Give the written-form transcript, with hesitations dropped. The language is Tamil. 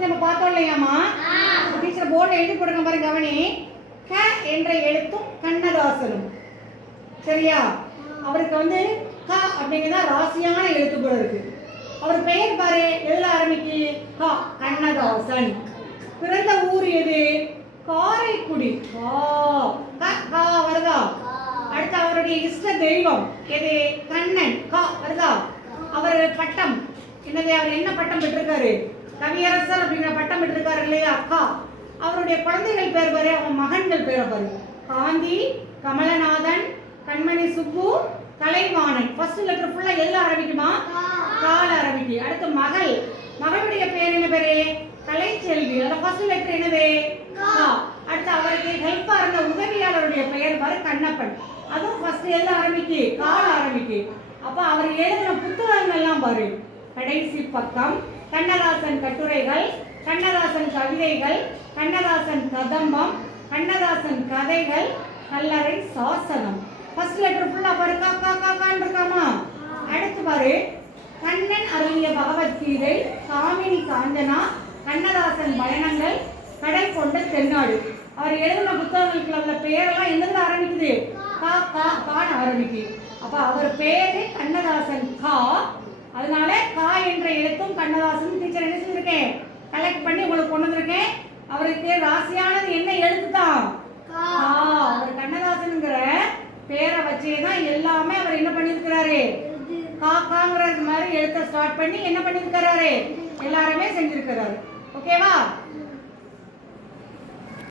பத்தி நம்ம பார்த்தோம் இல்லையாமா? டீச்சர் போர்டில் எழுதி போடுங்க பாருங்க, கவனி. க என்ற எழுத்தும் கண்ணதாசனும். சரியா? அவருக்கு வந்து க அப்படிங்கிறதா ராசியான எழுத்து போல இருக்கு. அவர் பெயர் பாரு, எழுத ஆரம்பிக்கு க, கண்ணதாசன். பிறந்த ஊர் எது? காரைக்குடி. கா வருதா? அடுத்து அவருடைய இஷ்ட தெய்வம் எது? கண்ணன். கா வருதா? அவர் பட்டம் என்னது? அவர் என்ன பட்டம் பெற்றிருக்காரு? கவியரசர் அப்படிங்கிற பட்டம் பெற்றிருக்காரு இல்லையா? அக்கா. அவருடைய குழந்தைகள் பேர் பாரு, அவன் மகன்கள் பேரை பாரு. காந்தி, கமலநாதன், கண்மணி சுப்பு, கலைவாணன். ஃபர்ஸ்ட் லெட்டர் ஃபுல்லா எல்ல ஆரம்பிக்குமா? கால ஆரம்பிக்கு. அடுத்து மகள், மகளுடைய பேர் என்ன பேரு? கலைச்செல்வி. அதோட ஃபர்ஸ்ட் லெட்டர் என்னது? கா. அடுத்து அவருக்கு ஹெல்ப்பா இருந்த உதவியாளருடைய பெயர் பாரு, கண்ணப்பன். அதுவும் ஃபர்ஸ்ட் எல்ல ஆரம்பிக்கு, கால ஆரம்பிக்கு. அப்ப அவர் எழுதின புத்தகங்கள் எல்லாம் பாரு. கடைசி பக்கம் கண்ணதாசன் கட்டுரைகள், கண்ணதாசன் கவிதைகள், கண்ணதாசன் கதம்பம், கண்ணதாசன் கதைகள், கல்லறை சாசனம். ஃபர்ஸ்ட் லெட்டர் ஃபுல்லா பாரு, கா கா கான்னு இருக்காமா? அடுத்து பாரு, கண்ணன் அருளிய பகவத்கீதை, காமினி காஞ்சனா, கண்ணதாசன் பயணங்கள், கடல் கொண்ட தென்னாடு. அவர் எழுதின புத்தகங்களுக்கு உள்ள பெயரெல்லாம் என்னதுல ஆரம்பிக்குது? கா கா கான்னு ஆரம்பிக்கு. அப்ப அவர் பேரு கண்ணதாசன் கா. அதனால கா என்ற எழுத்தும் கண்ணதாசன் டீச்சர் என்ன செஞ்சிருக்கேன்? கலெக்ட் பண்ணி உங்களுக்கு கொண்டு வந்திருக்கேன். அவருக்கு ராசியானது என்ன எழுத்து தான்? கா. அவர் கண்ணதாசன்ங்கிற பேரை வச்சேதான் எல்லாமே அவர் என்ன பண்ணிருக்கிறாரு? காங்கிற மாதிரி எழுத்த ஸ்டார்ட் பண்ணி என்ன பண்ணிருக்கிறாரு? எல்லாருமே செஞ்சிருக்கிறாரு. ஓகேவா?